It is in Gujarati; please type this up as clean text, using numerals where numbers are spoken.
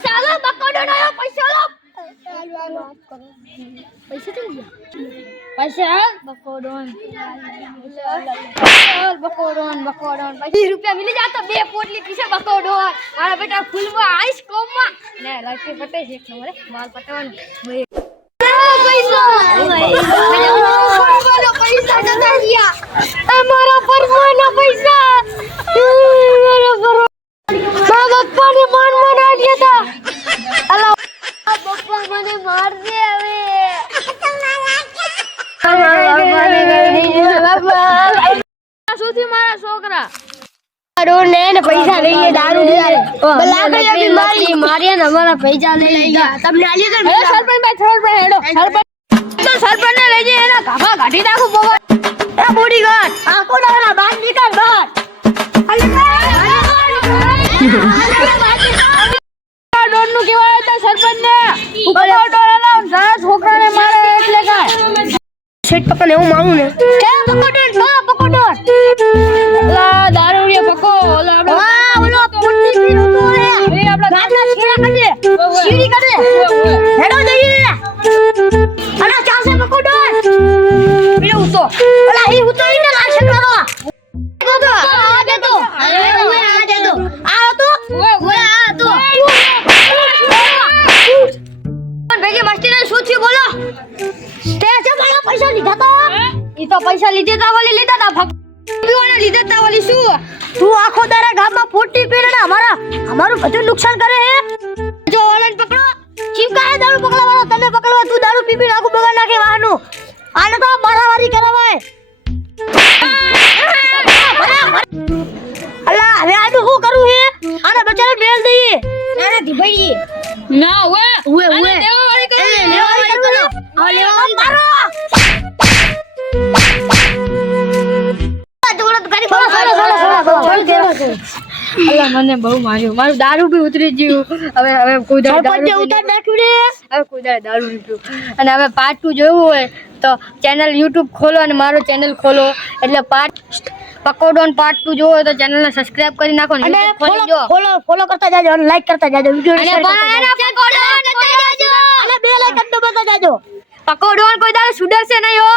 ચાલો બકોડો નો પૈસા લો પૈસા તો ગયા પૈસા બકોડો બકોડો 20 રૂપિયા મિલી જાતો બે પોટલી પીસે બકોડો મારા બેટા ફૂલમાં આઈસ કોમમાં ને લાગે પટે છે એક નંબર માલ પટવાનું પૈસા જતા ગયા અમારા પરમાના પૈસા મારા પપ્પાને માન આલ્યા હતા અલા પપ્પા મને માર દે હવે સુથી મારા છોકરા દારૂ ને પૈસા લઈ લે દારૂ દે બલાકડી બીમારી મારી ને અમારા પૈસા લઈ ગયા તમને આલી કર સરપંચ ભાઈ હેડો સરપંચ ને લઈ જાય એના ગાભા ગાડી નાખું બગા એ બોડીગાર્ડ આકો ના બહાર નીકળ બહાર ડોન નું કેવાય તો સરપંચ ને ઉપર ડોલા ના છોકરાને મારે એટલે કાય સેટ પકને હું માંગુ ને કે પકોડો લા દારૂ રે પકો ઓલા વાહ ઓલો પુટ્ટી પીરો તો રે એ આપડા ગાડના સીડી કરે હેડો જઈએ અલા ચાસે પકોડો પીરો ઉતો ઓલા ઈ ઉતો ઈને લાશે કરો તો આ દે તો અરે ઓએ આ દે તો આ તો ઓએ આ તો પણ ભેગે માસ્ટર ને શું થયું બોલો સ્ટેજ પર પૈસા લીધા તો ઈ તો પૈસા લીધે તા વાલી લીધા તા ભક્તિઓને લીધે તા વાલી શું તું આખો દારા ગામમાં ફોટી પીરડા અમારું બધું નુકસાન કરે હે જો ઓલન પકડો ચીમકા દારૂ પકડવાનો તને પકડવા તું દારૂ પી આખું બગાડ નાખે વાહનો આને તો મારાવારી કરાવાય અલા હવે આનું શું કરું હે આને બચારે બેલ દઈએ નાને દીભાઈએ ના ઓએ લેવાવાળી કરો લેવાવાળી કરો આ લેવાવાળી મારો અલ્લા મને બહુ માર્યો મારું દારૂ બી ઉતરી ગયું હવે કોઈ દારૂ ઉતાર નાખ્યું રે હવે કોઈ દારૂ નહીં પીવું અને હવે પાર્ટ 2 જોવું હોય તો ચેનલ YouTube ખોલો અને મારો ચેનલ ખોલો એટલે પકોડોન પાર્ટ 2 જોવો તો ચેનલ ને સબસ્ક્રાઇબ કરી નાખો અને ફોલો કરતા જાજો અને લાઈક કરતા જાજો વિડિયો શેર કરતા જાજો અને બે લાઈક દબાવતા જાજો પકોડોન કોઈ દારૂ સુધરશે નહીં હો